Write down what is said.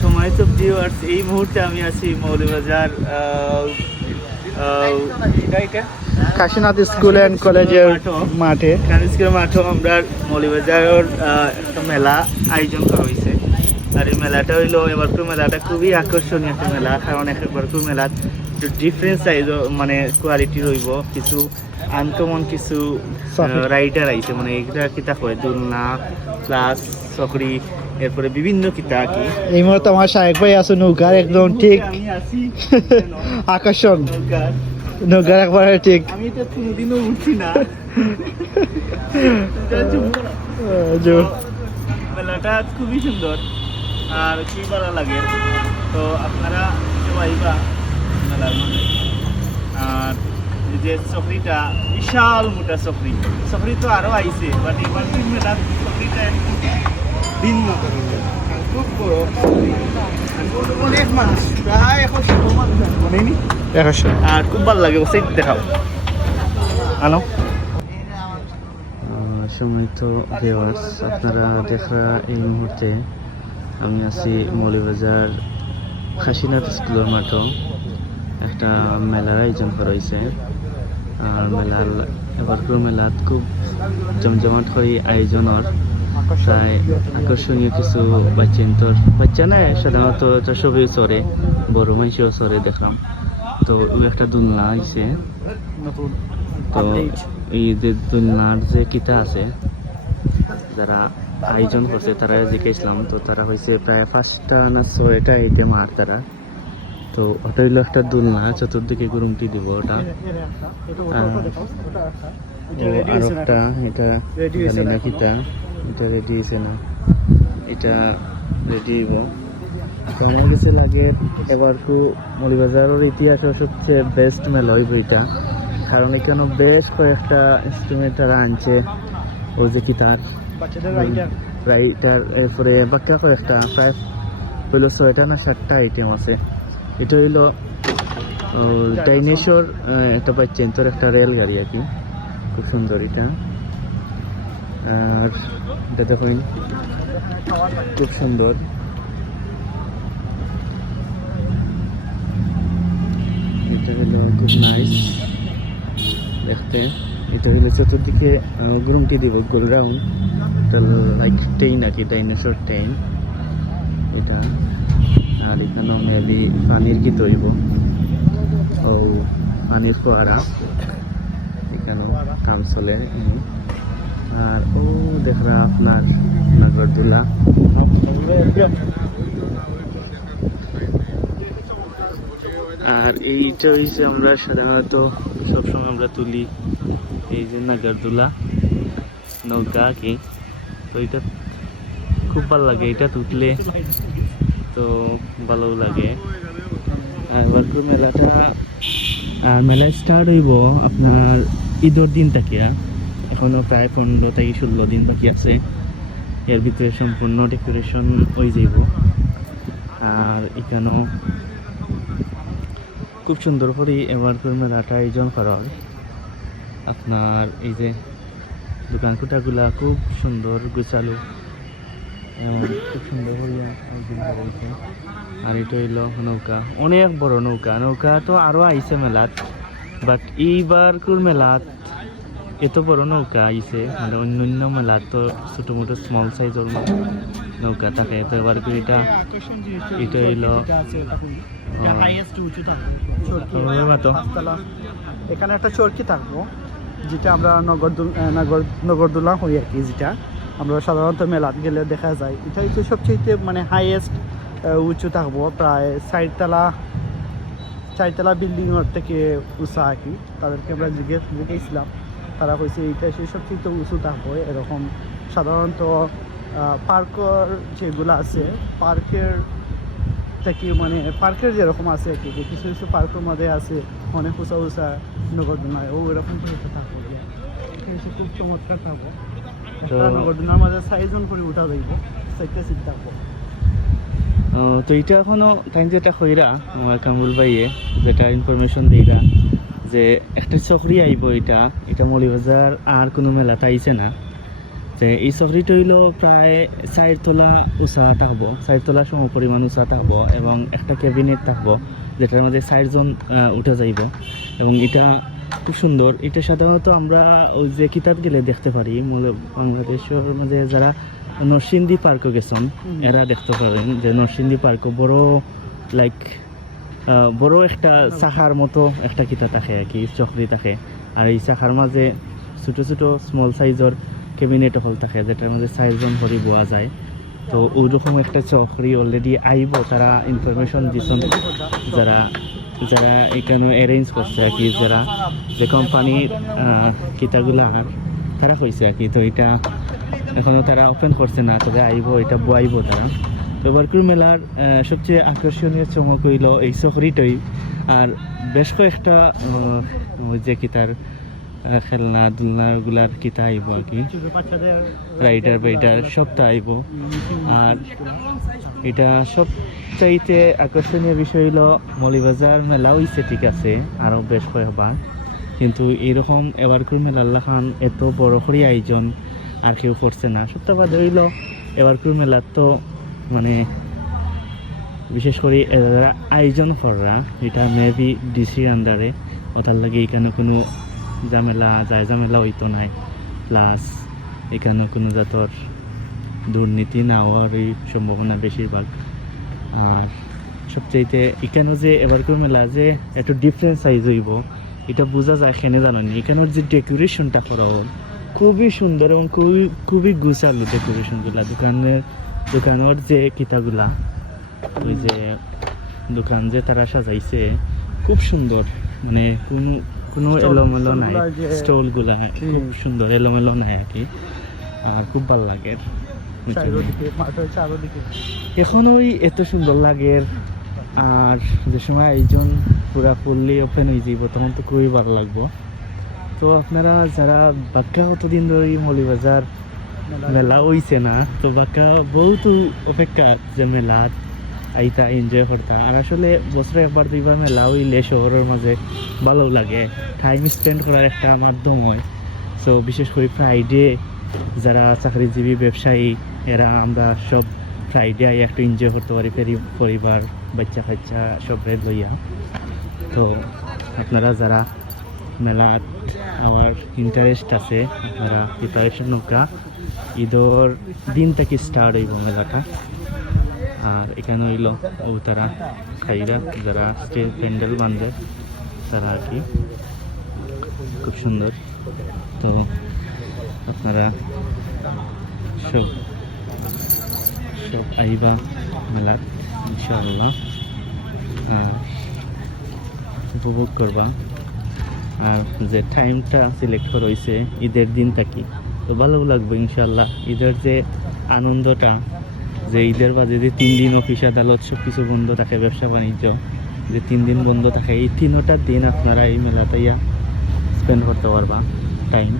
সম্মানিত ভিউয়ার্স, এই মুহূর্তে আমি আছি মৌলভীবাজার কাশীনাথ স্কুল অ্যান্ড কলেজের মাঠে। স্কুলের মাঠেও আমরা মৌলভীবাজারের একটা মেলা আয়োজন করা হয়েছে। আর এই মেলাটা হইলো এবারকার মেলাটা খুবই আকর্ষণীয় একটা মেলা, কারণ এবারকার মেলার ডিফারেন্ট সাইজ মানে কোয়ালিটি রইব, কিছু আনকমন কিছু রাইডার আইছে, মানে এগুলা কিতা হয় দোলনা প্লাস চকরি, এরপরে বিভিন্ন কিতা কি। এই মুহূর্তে আমার শাহেক ভাই আছে নৌকার একদম ঠিক আমি আছি আকর্ষণ, নৌকার একবারে ঠিক। আমি তো কোনোদিনও উঠছি না। মেলাটা খুবই সুন্দর আর কি ভালো লাগে। তো আপনারা কেউ আইবা মেলার মধ্যে। আর এই যে চকরিটা বিশাল মোটা চকরি, চকরি তো আরো আইছে, বাট এবার মেলার চকরিটা একটু ভিন্ন, খুব বড়, অনেক মানুষ, প্রায় 100 মানুষ মনেনি। আর খুব ভালো লাগে, ওই দেখাও আনো। সম্মানিত ভিউয়ার্স, আপনারা দেখা এই মুহূর্তে আমি আছি মৌলভীবাজার কাশীনাথ স্কুলের মাঠে। একটা মেলার আয়োজন করা হয়েছে। আর মেলার এবারকার মেলাত খুব জমজমাট করে আয়োজনের, তাই আকর্ষণীয় কিছু বাচ্চা না সাধারণত সবই চড়ে, বড় মানুষও চড়ে দেখলাম। তো ওই একটা দোলনা আছে, তো এই যে দোলনার যে কিতা আছে যারা আয়োজন করছে তারা জিজ্ঞাসলাম, তো তারা হয়েছে প্রায় 5টা না 6টা আইটেম। আর তারা তো ওটা হইলো একটা দোলনা, চতুর্দিকে গুরুমটি দিব ওটা। আর একটা এটা জানি না কিতা, এটা রেডি হয়েছে না, এটা রেডি হইব। তো আমার কাছে লাগে এবার মৌলভীবাজারের ইতিহাসের সবচেয়ে বেস্ট মেলা হইব এটা, কারণ এখানে বেশ কয়েকটা ইনস্ট্রুমেন্ট তারা আনছে। ওই যে কিতার রাইটার, এরপরে বাক্কা কয়েকটা প্রায় হইলো 6টা না 7টা আইটেম আছে। এটা হইলো ডাইনোসর একটা বাচ্চান্তর একটা রেল গাড়ি আর কি, খুব সুন্দর এটা। আর এটা দেখুন খুব সুন্দর, এটা হলো খুব নাইস দেখতে। এটা হলো চতুর্দিকে গুরুমটি দিব গোল রাউন্ড, এটা লাইক ট্রেন আর কি, ডাইনোসর ট্রেন এটা। আর এখানে মেবি পানির কি তৈব, ও পানির ফোয়ারা এখানে কাম চলে। আর ও দেখরা আপনার নাগরদোলা। আর এইটা হয়েছে আমরা সাধারণত সবসময় আমরা তুলি এই যে নাগরদোলা নৌকা কি, তো এটা খুব ভালো লাগে, এটা তুললে তো ভালো লাগে। এবার মেলাটা মেলা স্টার্ট হইব আপনার ঈদের দিন থাকিয়া, এখনো প্রায় 15 থেকে 16 দিন বাকি আছে। এর ভিতরে সম্পূর্ণ ডেকোরেশন হয়ে যাইব। আর এখানেও খুব সুন্দর করে এবার মেলাটা আয়োজন করা হয়। আপনার এই যে দোকান কোটাগুলা খুব সুন্দর গুছালো, খুব সুন্দর করে আয়োজন করা হয়েছে। আর এটা হইলো নৌকা, অনেক বড় নৌকা। নৌকা তো আরো আইছে মেলাত, বাট এইবার মেলাত এত বড় নৌকা আইছে, মানে অন্যান্য মেলাত তো ছোট মোটো স্মল সাইজের নৌকা থাকে। তো এবার এটা হইলো এখানে একটা চরকি থাকবো, যেটা আমরা নগরদোলা হই আর কি, যেটা আমরা সাধারণত মেলাত গেলে দেখা যায়। এটা হচ্ছে সবচেয়ে মানে হাইয়েস্ট উঁচু থাকবো, প্রায় 4তলা বিল্ডিংয়ের থেকে উঁচা আর কি। তাদেরকে আমরা জিজ্ঞেসলাম, তারা কইছে এইটা সেই সবচেয়ে উঁচু থাকবো এরকম। সাধারণত পার্কের যেগুলো আছে, পার্কের থেকে মানে পার্কের যেরকম আছে আর কি, কিছু কিছু পার্কের মধ্যে আছে অনেক উঁচা উঁচা নগরদোলায়, ও এরকম করে থাকবো, খুব চমৎকার থাকবো। নগরদোলার মাঝে 6 জন করে উঠা যাইব, 4টা সিট থাকবো। তো এটা এখনো টাইম যেটা কইরা আমার কামরুল ভাইয়ে যেটা ইনফরমেশন দিইরা যে একটা চকরি আইব, এটা মৌলভীবাজার আর কোনো মেলাতে আইছে না। তো এই চকরিটা হইলো প্রায় 4 তলা উঁচা থাকবো, 4 তলা সম পরিমাণ উঁচা থাকবো এবং একটা ক্যাবিনেট থাকবো যেটার মধ্যে 4 জন উঠে যাইব। এবং এটা খুব সুন্দর। এটা সাধারণত আমরা ওই যে কিতাব গেলে দেখতে পারি বাংলাদেশের মধ্যে যারা নরসিংদী পার্কও গেছেন এরা দেখতে পারেন যে নরসিংদী পার্কও বড় লাইক বড় একটা চাকার মতো একটা কিতা থাকে আর কি, চকরি থাকে। আর এই চাকার মাঝে ছোটো ছোটো স্মল সাইজের ক্যাবিনেট হল থাকে যেটার মধ্যে 4 জন করে বোয়া যায়। তো ওইরকম একটা চকরি অলরেডি আইব, তারা ইনফরমেশন দিচ্ছেন যারা যারা এখানে অ্যারেঞ্জ করছে আর কি, যারা যে কোম্পানির কিতাগুলা তারা কইছে আর কি। তো এটা এখনো তারা ওপেন করছে না, তবে আইব, এটা বয়াইব তারা। তো বারকুর মেলার সবচেয়ে আকর্ষণীয় চমক হইল এই চকরিটাই। আর বেশ কয়েকটা ওই যে কিতার খেলনা দুলনাগুলার কিতা আইব আর কি, রাইডার বাইডার সবটা আইব। আর এটা সবচাইতে আকর্ষণীয় বিষয় হলো মৌলভীবাজার মেলা হইছে ঠিক আছে আরও বেশ কয়েকবার, কিন্তু এইরকম এবারকুর মেলার খান এত বড় করে আয়োজন আর কেউ করছে না। সবটা বাদে হইল এবারকুর মেলার তো মানে বিশেষ করে এরা আয়োজন করা এটা মেবি ডিসির আন্ডারে, ওটার লাগে এখানে কোনো ঝামেলা হইতো নাই। প্লাস এখানে কোনো জাতর দুর্নীতি না হওয়ার এই সম্ভাবনা বেশিরভাগ। আর সবচাইতে এখানে যে এবারকার মেলা যে একটু ডিফারেন্ট সাইজ হইব এটা বোঝা যায় এখানে জানেন। এখানের যে ডেকোরেশনটা করা হল খুবই সুন্দর এবং খুবই গুছালো ডেকোরেশনগুলা। দোকানের যে কিতাগুলা ওই যে দোকান যে তারা সাজাইছে খুব সুন্দর, মানে কোনো এলোমেলো নাই, স্টলগুলা খুব সুন্দর এলোমেলো নাই আর কি। আর খুব ভালো লাগে এখন ওই এত সুন্দর লাগে। আর যে সময় আয়োজন পুরা ফুললি ওপেন হয়ে যাব তখন তো খুবই ভালো লাগবো। তো আপনারা যারা বাক্কা কতদিন ধরে মৌলভীবাজার মেলা হইছে না, তো বাক্কা বহুত অপেক্ষা যে মেলা আইতা এনজয় করতা। আর আসলে বছরে একবার দুইবার মেলা হইলে শহরের মাঝে ভালো লাগে, টাইম স্পেন্ড করার একটা মাধ্যম হয়। সো বিশেষ করে ফ্রাইডে যারা চাকরিজীবী ব্যবসায়ী এরা আমরা সব ফ্রাইডে একটু এনজয় করতে পারি পরিবার বাচ্চা কাচ্চা সব রেড লইয়া। তো আপনারা যারা মেলাত আমার ইন্টারেস্ট আছে আপনারা প্রিপারেশন নৌকা ঈদর দিন থেকে স্টার্ট হইব মেলাটা। আর এখানে হইল ও তারা খাইরা যারা স্টেজ প্যান্ডেল বাঁধে তারা আর কি, খুব সুন্দর। তো আপনারা সব আইবা মেলার ইনশাআল্লাহ উপভোগ করবা। আর যে টাইমটা সিলেক্ট করা হয়েছে ঈদের দিন থাকি, তো ভালো লাগবে ইনশাআল্লাহ। ঈদের যে আনন্দটা, যে ঈদের বাদে যে 3 দিন অফিস আদালত সব কিছু বন্ধ থাকে, ব্যবসা বাণিজ্য যে 3 দিন বন্ধ থাকে, এই 3টা দিন আপনারা এই মেলাতে স্পেন্ড করতে পারবা টাইম।